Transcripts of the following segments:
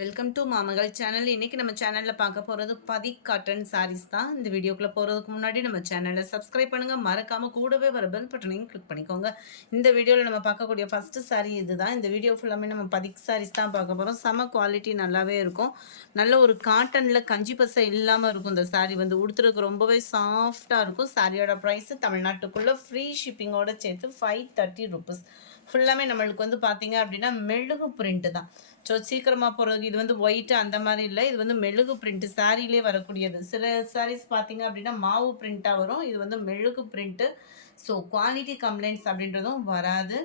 Welcome to மாமகள் channel. இன்றைக்கி நம்ம சேனலில் பார்க்க போகிறது பதிக் காட்டன் சாரீஸ் தான். இந்த வீடியோக்குள்ளே போகிறதுக்கு முன்னாடி நம்ம சேனலை சப்ஸ்கிரைப் பண்ணுங்கள், மறக்காமல் கூடவே வர பெல் பட்டனையும் கிளிக் பண்ணிக்கோங்க. இந்த வீடியோவில் நம்ம பார்க்கக்கூடிய ஃபஸ்ட்டு சாரீ இது தான். இந்த வீடியோ ஃபுல்லாமே நம்ம பதிக் சாரீஸ் தான் பார்க்க போகிறோம். செம குவாலிட்டி நல்லாவே இருக்கும். நல்ல ஒரு காட்டனில் கஞ்சி பசை இல்லாமல் இருக்கும். இந்த சாரீ வந்து உடுத்துறதுக்கு ரொம்பவே சாஃப்டாக இருக்கும். சாரியோட ப்ரைஸு தமிழ்நாட்டுக்குள்ளே ஃப்ரீ ஷிப்பிங்கோடு சேர்த்து 530 ரூபீஸ். ஃபுல்லாமே நம்மளுக்கு வந்து பார்த்திங்க அப்படின்னா மெழுகு பிரிண்ட்டு தான். ஸோ சீக்கிரமாக போகிறதுக்கு இது வந்து ஒயிட்டு அந்த மாதிரி இல்லை, இது வந்து மெழுகு பிரிண்ட்டு சாரிலே வரக்கூடியது. சில சாரீஸ் பார்த்திங்க அப்படின்னா மாவு பிரிண்ட்டாக வரும், இது வந்து மெழுகு பிரிண்ட்டு. ஸோ குவாலிட்டி கம்ப்ளைண்ட்ஸ் அப்படின்றதும் வராது.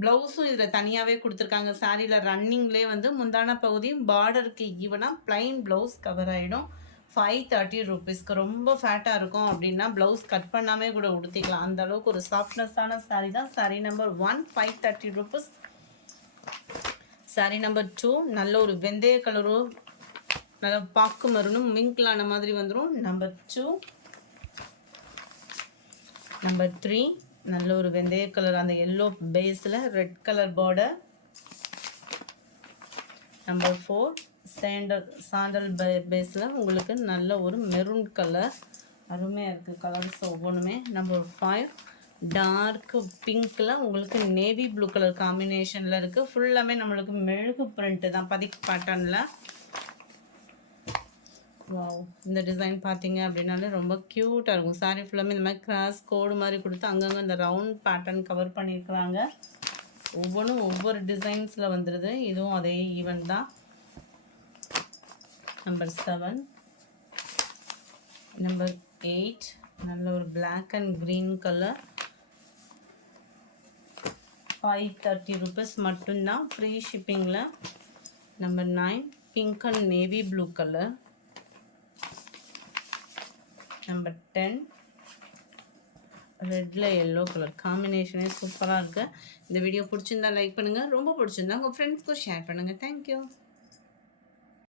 ப்ளவுஸும் இதில் தனியாகவே கொடுத்துருக்காங்க. சாரியில் ரன்னிங்லேயே வந்து முந்தான பகுதியும் பார்டருக்கு ஈவனாக ப்ளைன் ப்ளவுஸ் கவர் ஆகிடும். 530 ரூபீஸ்க்கு. ரொம்ப ஃபேட்டாக இருக்கும் அப்படின்னா ப்ளவுஸ் கட் பண்ணாமே கூட உடுத்திக்கலாம். அந்த அளவுக்கு ஒரு சாஃப்ட்னஸான சாரீ தான். Sari number 1 530 rupees. Sari number 2 நல்ல ஒரு வெந்தய கலரும் நல்ல பாக்கு மருணும் மிங்கிளான மாதிரி வந்துடும். நம்பர் 2. நம்பர் 3 நல்ல ஒரு வெந்தய கலர், அந்த எல்லோ பேஸில் red colour border. Number 4 sandal பேஸில் உங்களுக்கு நல்ல ஒரு மெரூன் கலர், அருமையாக இருக்குது கலர்ஸ் ஒவ்வொன்றுமே. நம்பர் 5 டார்க் பிங்க்கில் உங்களுக்கு நேவி ப்ளூ கலர் காம்பினேஷனில் இருக்குது. ஃபுல்லாமே நம்மளுக்கு மெழுகு பிரிண்ட்டு தான் பதிக் பேட்டர்னில். வாவ், இந்த டிசைன் பார்த்தீங்க அப்படின்னாலே ரொம்ப க்யூட்டாக இருக்கும். சாரீ ஃபுல்லாமே இந்த மாதிரி கிராஸ் கோடு மாதிரி கொடுத்து அங்கங்கே இந்த ரவுண்ட் பேட்டர்ன் கவர் பண்ணியிருக்கிறாங்க. ஒவ்வொன்றும் ஒவ்வொரு டிசைன்ஸில் வந்துடுது. இதுவும் அதே ஈவெண்ட் தான். நம்பர் 7. நம்பர் 8 நல்ல ஒரு black and green colour. 530 rupees மட்டும்தான், ஃப்ரீ ஷிப்பிங்கில். Number 9 pink and navy blue colour. Number 10 ரெட்டில் எல்லோ கலர் காம்பினேஷனே சூப்பராக இருக்குது. இந்த வீடியோ பிடிச்சிருந்தா லைக் பண்ணுங்கள், ரொம்ப பிடிச்சிருந்தா உங்கள் ஃப்ரெண்ட்ஸ்க்கும் ஷேர் பண்ணுங்கள். தேங்க்யூ.